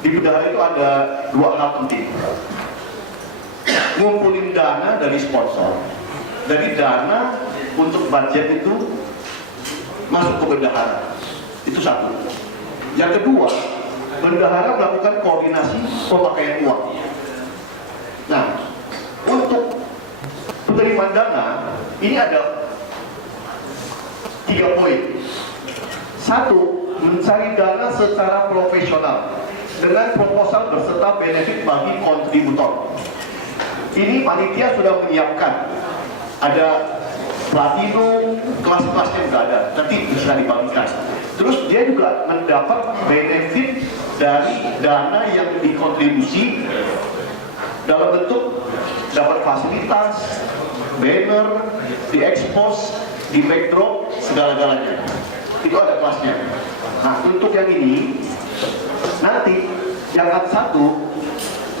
di bendahara itu ada dua hal penting. Ngumpulin dana dari sponsor, dari dana untuk budget itu masuk ke bendahara. Itu satu. Yang kedua, bendahara melakukan koordinasi pemakaian uang. Nah, untuk penerimaan dana ini ada 3 poin. Satu, mencari dana secara profesional dengan proposal berserta benefit bagi kontributor. Ini panitia sudah menyiapkan, ada platinum, kelas-kelasnya sudah ada, nanti bisa dibagikan. Terus dia juga mendapat benefit dari dana yang dikontribusi dalam bentuk dapat fasilitas, banner, diekspos, di backdrop, segala-galanya. Itu ada kelasnya. Nah, untuk yang ini nanti yang satu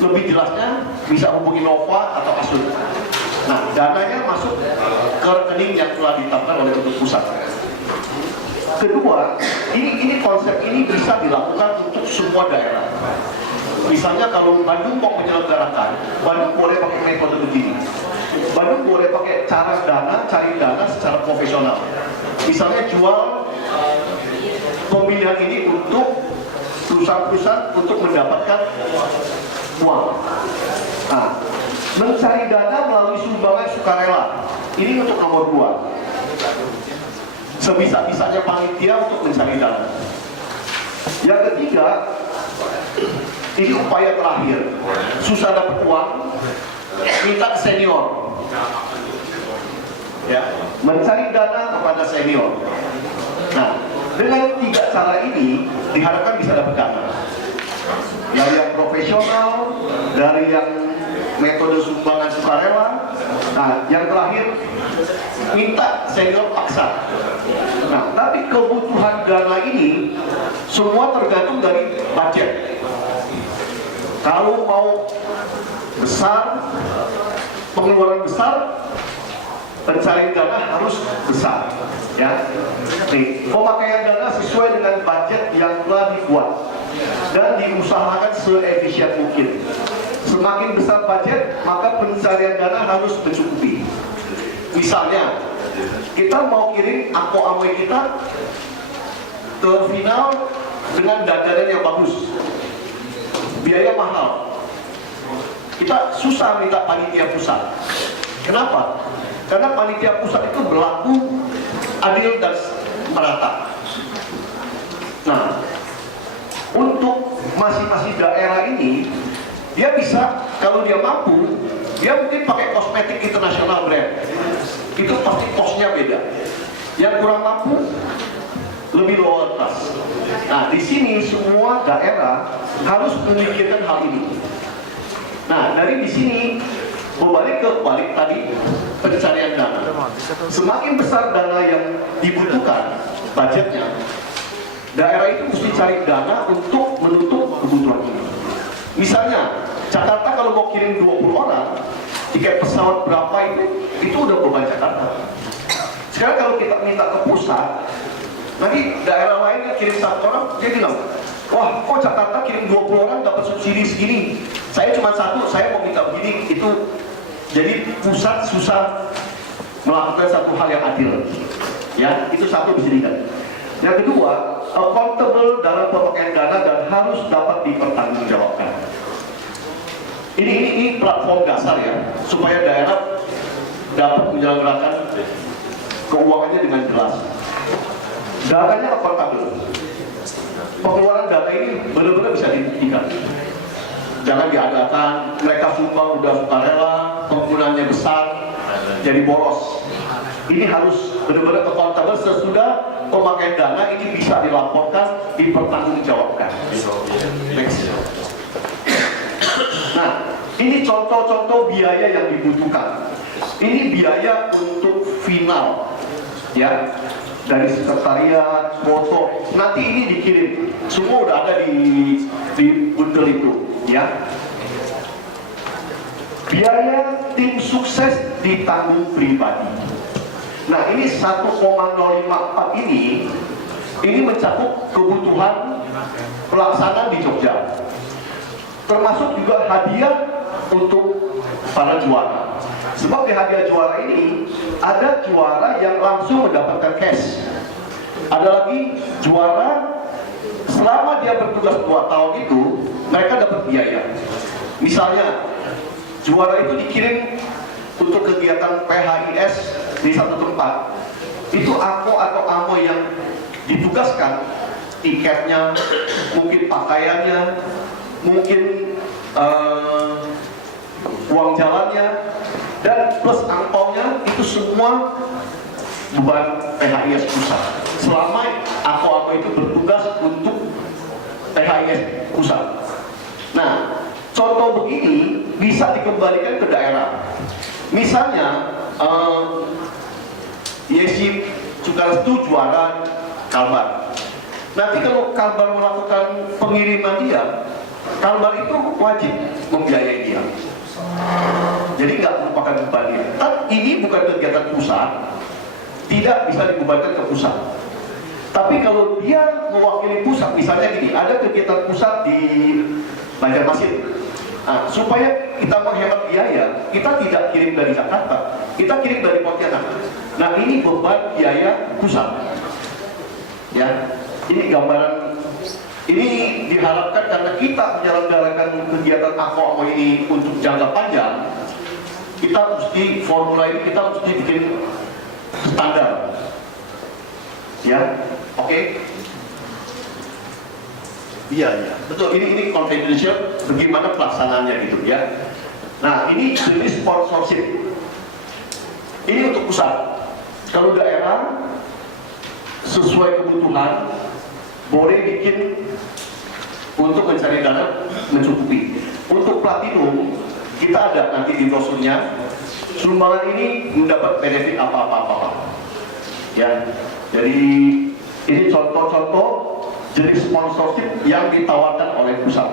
lebih jelasnya bisa hubungi Nova atau Asud. Nah, dananya masuk ke rekening yang telah ditetapkan oleh untuk pusat. Kedua, ini konsep ini bisa dilakukan untuk semua daerah. Misalnya kalau Bandung mau menyelenggarakan, Bandung boleh pakai metode begini. Bandung boleh pakai cara cari dana secara profesional. Misalnya jual pembinaan ini untuk perusahaan-perusahaan untuk mendapatkan uang. Nah, mencari dana melalui sumbangan sukarela. Ini untuk nomor 2. Sebisa-bisanya panitia untuk mencari dana. Yang ketiga, ini upaya terakhir. Susah dapat uang, minta ke senior. Ya, mencari dana kepada senior. Nah, dengan 3 cara ini diharapkan bisa dapat dana. Dari yang profesional, dari yang metode sumbangan sukarela. Nah, yang terakhir minta senior paksa. Nah, tapi kebutuhan dana ini semua tergantung dari budget. Kalau mau besar, pengeluaran besar, pencarian dana harus besar. Ya, nih, pemakaian dana sesuai dengan budget yang telah dibuat dan diusahakan seefisien mungkin. Semakin besar budget, maka pencarian dana harus mencukupi. Misalnya, kita mau kirim amway kita ke final dengan dandanan yang bagus, biaya mahal. Kita susah minta panitia pusat. Kenapa? Karena panitia pusat itu berlaku adil dan merata. Nah, untuk masing-masing daerah ini, dia bisa, kalau dia mampu, dia mungkin pakai kosmetik internasional brand. Itu pasti costnya beda. Yang kurang mampu, lebih lower class. Nah, di sini semua daerah harus memikirkan hal ini. Nah, dari di sini berbalik ke balik tadi pencarian dana. Semakin besar dana yang dibutuhkan budgetnya, daerah itu mesti cari dana untuk menutup kebutuhan ini. Misalnya, Jakarta kalau mau kirim 20 orang, tiket pesawat berapa itu udah beban Jakarta. Sekarang kalau kita minta ke pusat, nanti daerah lainnya kirim 1 orang, dia bilang, wah kok Jakarta kirim 20 orang dapat subsidi segini, saya cuma 1, saya mau minta begini. Itu jadi pusat susah melakukan satu hal yang adil. Ya, itu satu bisa dilihat. Yang kedua, accountable dalam pemakaian dana dan harus dapat dipertanggungjawabkan. Ini platform dasar ya, supaya daerah dapat menyelenggarakan keuangannya dengan jelas. Dananya accountable. Pengeluaran dana ini benar-benar bisa dibuktikan. Jangan diadakan, mereka sumbang udah sukarela, penggunaannya besar, jadi boros. Ini harus benar-benar accountable sesudah pemakaian dana ini bisa dilaporkan, dipertanggungjawabkan. Next. Nah, ini contoh-contoh biaya yang dibutuhkan. Ini biaya untuk final, ya, dari sekretariat, foto. Nanti ini dikirim, semua udah ada di bundel itu, ya. Biaya tim sukses ditanggung pribadi. Nah, ini 1,054 ini mencakup kebutuhan pelaksanaan di Jogja. termasuk juga hadiah untuk para juara. Sebab di hadiah juara ini ada juara yang langsung mendapatkan cash, ada lagi juara selama dia bertugas 2 tahun itu mereka dapat biaya. Misalnya juara itu dikirim untuk kegiatan PHIS di satu tempat, itu aku atau kamu yang ditugaskan tiketnya, mungkin pakaiannya, mungkin uang jalannya, dan plus angpaunya, itu semua beban PHIS pusat selama aku itu bertugas untuk PHIS pusat. Nah, contoh begini bisa dikembalikan ke daerah. Misalnya Yesi Sukarestu juara Kalbar. Nanti kalau Kalbar melakukan pengiriman dia, Kalbar itu wajib membiayai dia. Jadi nggak merupakan beban dia. Tapi ini bukan kegiatan pusat, tidak bisa dibebankan ke pusat. Tapi kalau dia mewakili pusat, misalnya gini, ada kegiatan pusat di Banjarmasin. Nah, supaya kita menghemat biaya, kita tidak kirim dari Jakarta, kita kirim dari Pontianak. Nah, ini beban biaya pusat. Ya, ini gambaran. Ini diharapkan karena kita menyelenggarakan kegiatan AKO ini untuk jangka panjang, kita mesti formula ini kita mesti bikin standar. Ya, oke. Iya, betul. Ini confidential, bagaimana pelaksanaannya gitu ya. Nah, ini jenis sponsorship. Ini untuk pusat. Kalau daerah sesuai kebutuhan boleh bikin untuk mencari dana mencukupi. Untuk platinum kita ada nanti di brosurnya. Sumbangan ini mendapat benefit apa-apa. Ya, jadi ini contoh-contoh jenis sponsorship yang ditawarkan oleh pusat.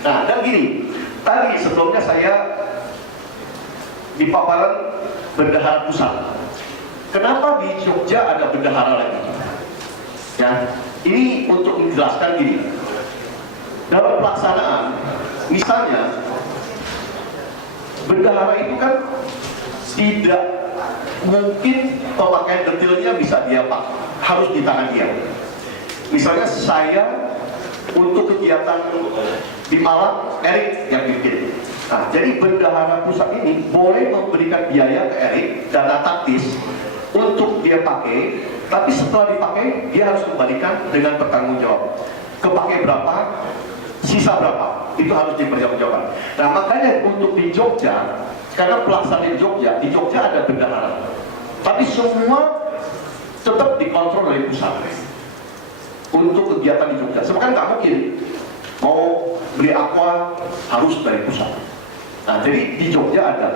Nah, dan gini, tadi sebelumnya saya di paparan bendahara pusat. Kenapa di Jogja ada bendahara lagi? Ya, ini untuk menjelaskan gini. Dalam pelaksanaan, misalnya bendahara itu kan tidak mungkin pemakaian detailnya bisa dia pak, harus di tangan dia. Misalnya saya untuk kegiatan di Malang, Erik yang bikin. Nah, jadi bendahara pusat ini boleh memberikan biaya ke Erik, dana taktis untuk dia pakai, tapi setelah dipakai dia harus kembalikan dengan bertanggung jawab. Kepakai berapa, sisa berapa, itu harus dipertanggungjawabkan. Nah, makanya untuk di Jogja, karena pelaksanaan di Jogja ada bendahara, tapi semua tetap dikontrol oleh pusat. Untuk kegiatan di Jogja, sebab kan nggak mungkin mau beli aqua harus dari pusat. Nah, jadi di Jogja ada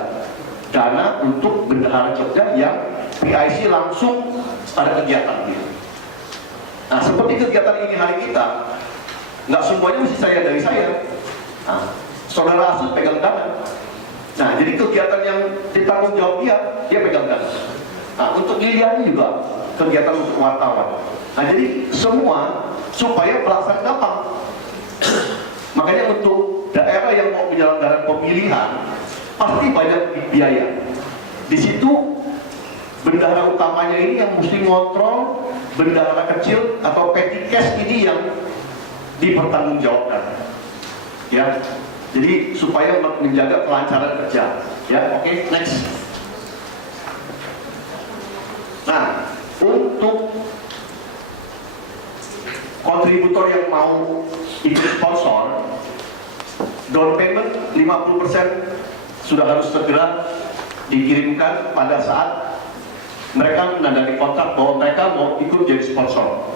dana untuk bendahara Jogja yang PIC langsung pada kegiatan gitu. Nah, seperti kegiatan ini hari kita, nggak semuanya mesti saya dari saya. Nah, saudara Asud pegang dana. Nah, jadi kegiatan yang ditanggung jawab dia pegang dana. Nah, untuk Liliani juga kegiatan untuk wartawan. Nah, jadi semua supaya pelaksanaan gampang. Makanya untuk daerah yang mau menyelenggarakan pemilihan pasti banyak biaya. Di situ bendahara utamanya ini yang mesti ngontrol, bendahara kecil atau petty cash ini yang dipertanggungjawabkan. Ya, jadi supaya menjaga kelancaran kerja. Ya, oke, next. Nah, untuk kontributor yang mau ikut sponsor, down payment 50% sudah harus segera dikirimkan pada saat mereka menandatangani kontrak bahwa mereka mau ikut jadi sponsor.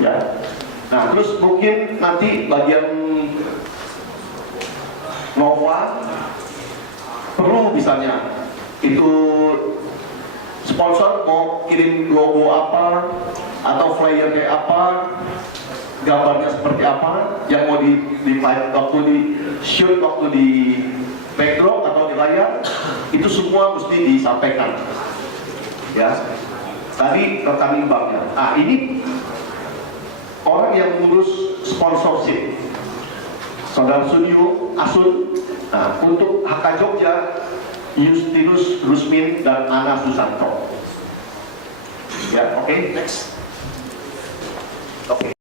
Ya. Nah, terus mungkin nanti bagian Nova perlu misalnya itu sponsor mau kirim logo apa atau flyer kayak apa, gambarnya seperti apa, yang mau di waktu di shoot, waktu di backdrop atau di layar, itu semua mesti disampaikan. Ya, tadi rekening banknya. Nah, ini orang yang mengurus sponsorship. Saudara Sunyu Asun. Nah, untuk HK Jogja, Justinus Rusmin dan Ana Susanto. Ya, oke, next. Oke.